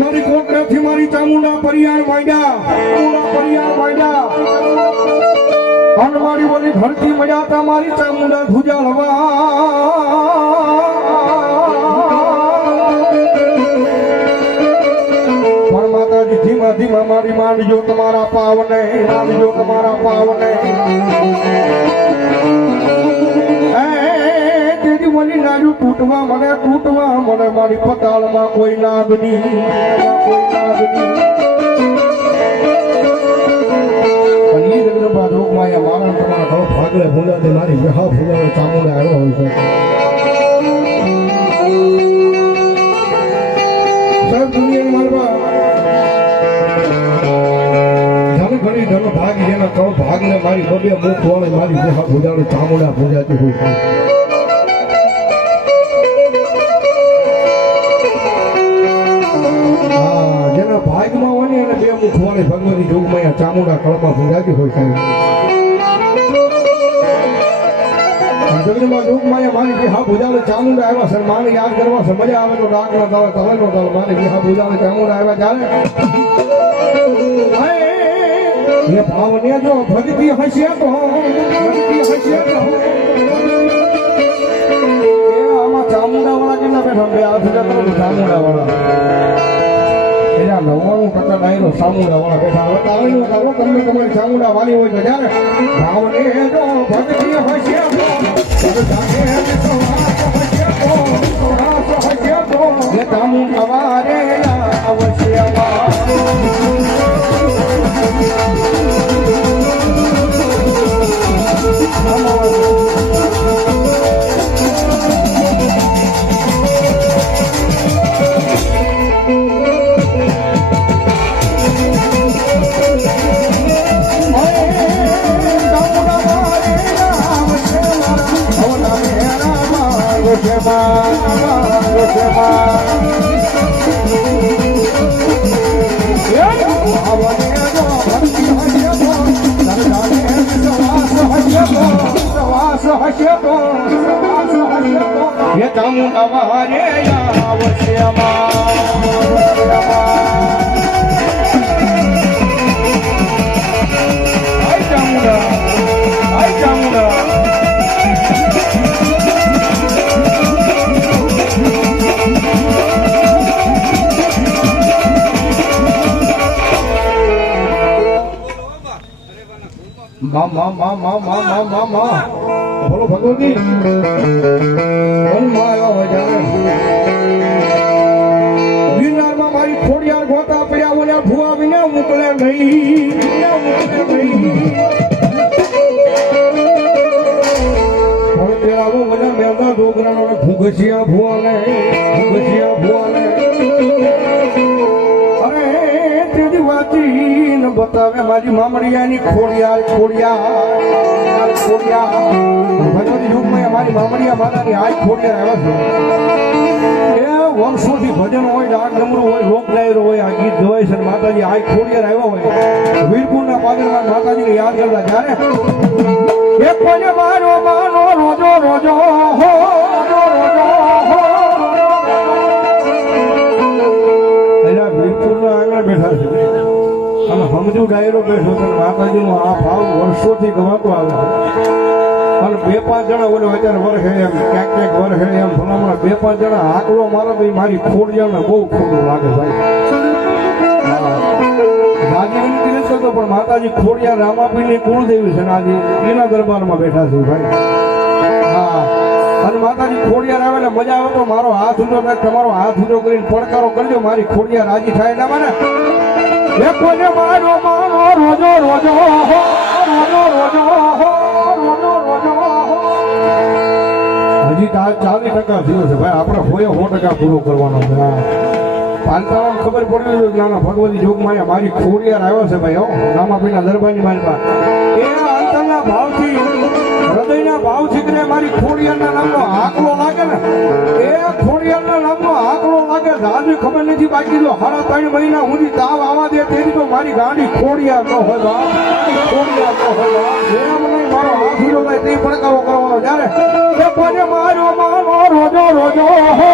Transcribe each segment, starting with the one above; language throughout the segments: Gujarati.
મારી કોટરાથી મારી ચામુંડા પરિયાર માંડ્યા ચામુંડા પરિયાર માંડ્યા અનવાડી બોલી ધરતી મળ્યા તા મારી ચામુંડા ધુજા લવા. ધીમા ધીમા મારી માંડજો તમારા પાવને માંડજો તમારા પાવને. નાજુ તૂટવા, મને તૂટવા, મને મારી પતાળમાં કોઈ નાગની કોઈ નાગની જગદંબા લોકમાં એ મારણ ઘણો ભાગલે ભૂંડા તે મારી વિહા સાહેબ દુનિયા મારવા. ઘણી ધન ભાગ જેના ભાગને મારી બબે મુખ વાળે મારી વિહા ભૂજાનું ચામુંડા ભૂજાતી હોય છે. ચામુંડા કળમાં ભૂંજાતી હોય છે. જગનમાં દુઃખ હા ભૂજાલે ચામુંડા આવ્યા સર માને યાદ કરવા સર મજા આવે તો ડાકનો તાળ તલનો તાળ માને કે હા ભૂજાલે ચામુંડા આવ્યા ત્યારે એ ભાવને જો ભક્તિ હશે તો તો. ચામુંડા વાળા બેઠા હોય તાળીઓ કરો તમને તમારી ચામુંડા વાલી હોય તો જાણે ભાવને જો ભક્તિ હશે તમારે અવશ્ય अब हरे याव Shyama Ma ma ma ma ma ma ma ma બોલો ભગવતી. મનમાં આવ્યા હોય જ્યારે ગિરનારમાં મારી ખોડિયાર ગોતા પડ્યા ઓલા ભુવા વિના મોકલે નહીં. મોકલે નહીં. આવો બધા મેલના ડોગરાનો ભૂગસિયા ભુવાને. ભૂગસિયા બતાવે મારી મામડિયાની ખોડિયાર ખોડિયાર ખોડિયાર ભજન યુગમાં મારી મામડિયા માતાની આ ખોડિયાર આવ્યા છે. એ વર્ષોથી ભજન હોય ડાક ડમરું હોય, લોક ડાયરો હોય, આ ગીત જોવાય છે માતાજી આ ખોડિયાર આવ્યો હોય. વીરપુરના પાદરમાં માતાજીને યાદ કરતા જ્યારે એક કોને મારો માનો, રોજો રોજો, હો બેઠા છે. અને સમજુ ડાયરો બેઠો છે માતાજી માતાજીનો આ ભાવ વર્ષોથી ગવાતો આવે અને બે પાંચ જણા ઓલો અત્યારે વરહે એમ, ક્યાંક ક્યાંક વરહે એમ, ભલામણ બે પાંચ જણા આકડો મારો તો મારી ખોડ જણા બહુ ખોટું લાગે ભાઈ હા. રાજી વિનંતી નથી પણ માતાજી ખોડિયા રામાપીરની કુળદેવી છે ને આજે એના દરબારમાં બેઠા છે ભાઈ. હા. અને માતાજી ખોડિયાર આવે એટલે મજા આવે તો મારો હાથ ઊંચો થાય, તમારો હાથ ઊંચો કરીને પડકારો કરજો, મારી ખોડિયાર રાજી થાય ના. મને કોને મારો મારો રોજો રોજો રોજો રોજો રોજો ચાલીસ ટકા ભાઈ, આપણે હોય ટકા પૂરો કરવાનો છે પાલતામાં ખબર પડી છે નાના ભગવતી જોગમાં મારી ખોડિયાર આવ્યો છે ભાઈ, હો. રામાપીના દરબારની મારી પાસે એ અંતરના ભાવથી, હૃદયના ભાવથી મારી ખોડિયારના નામનો આંકડો નથી બાકી જો હારા ત્રણ મહિના સુધી તાવ આવવા દે તેની તો મારી ગાડી ખોડિયા ન હોય ખોડિયા ન હોય નહીં, મારો હાથીનો ભાઈ તે પડકારો કરવાનો જ્યારે કોને મારો મારો રોજો રોજો, હો,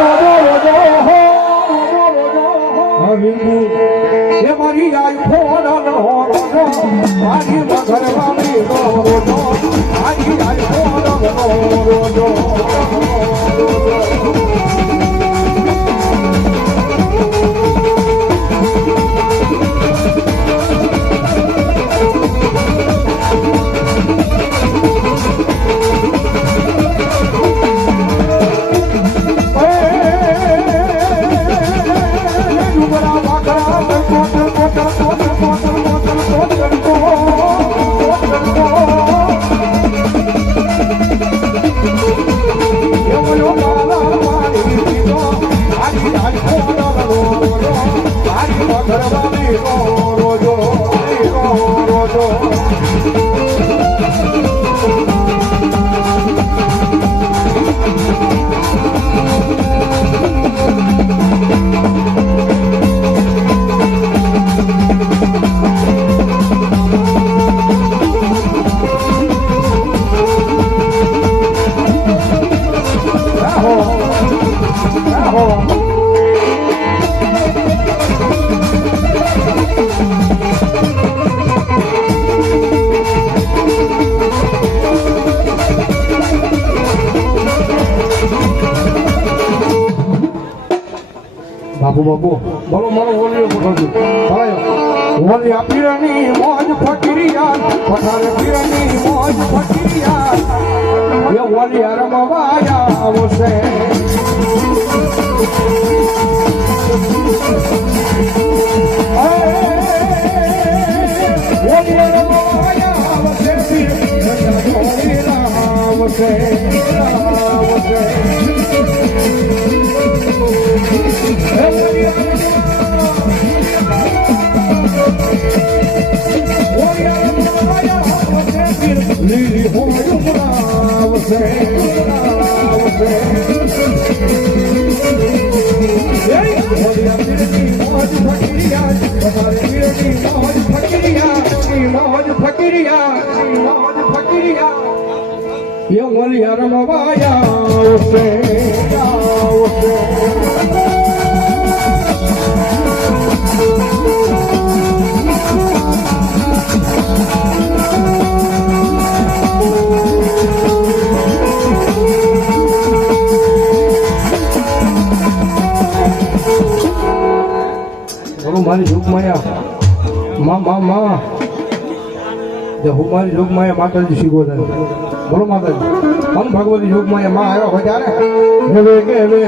રોજો રોજો, હો, રોજો રોજો, હો. એ મારી આઈ ફોન રોજો મારી મગર મારી રોજો. મારી આઈ ફોન બોલો મારો ઓલિયો પકડજો. ભલાયો ઓલિયા પીરની મોજ ફકરિયા પઠાણ પીરની મોજ ફકરિયા એ ઓલિયા રમવાયા આવશે. ઓલિયા રમવાયા આવશે આવશે લીલી હોય ઉમરાવશે એ જે હું મારી જોગમાયા માતાજી થાય બોલો માતાજી. હમ ભગવતી જોગમાયા માં આવ્યા હોય ત્યારે? હવે કે હવે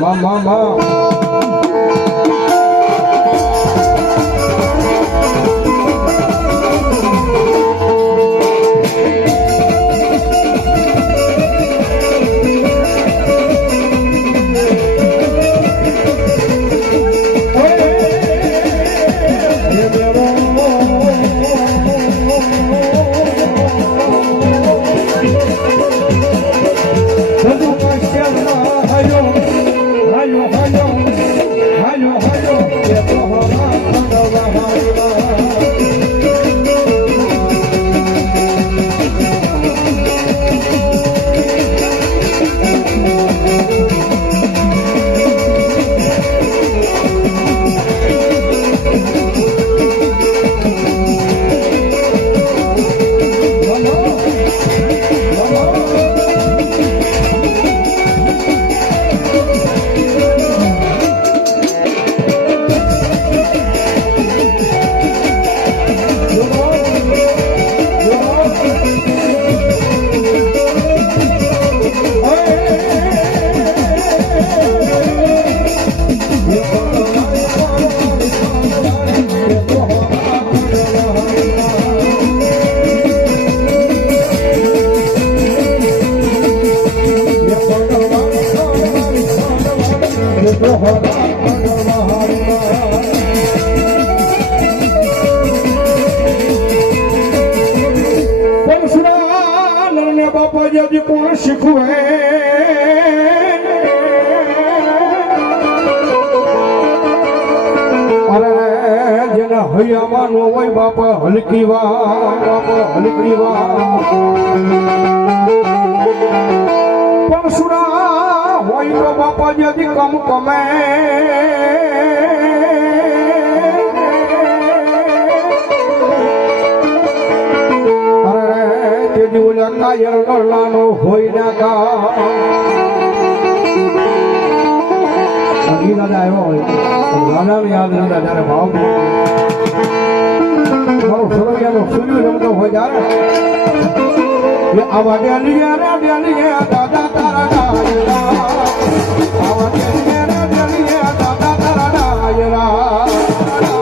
Mom, mom, mom. હૈયામાં હોય બાપા હલકી વા બાપા હલકી વા પરશુરા હોય તો બાપા જદી કમ કમે. અરે તેદી દિવસ કાયર ગળાનો હોય ના કા. ઈ દાદા આવ્યો હોય દાદાને યાદ દાદા ત્યારે ભાવ મારો સરવૈયાનો સૂર્ય રમતો હોય ત્યારે. આવા ડેલીએ રે ડેલીએ દાદા તારા ડાયરા. આવા ડેલીએ રે ડેલીએ દાદા તારા ડાયરા.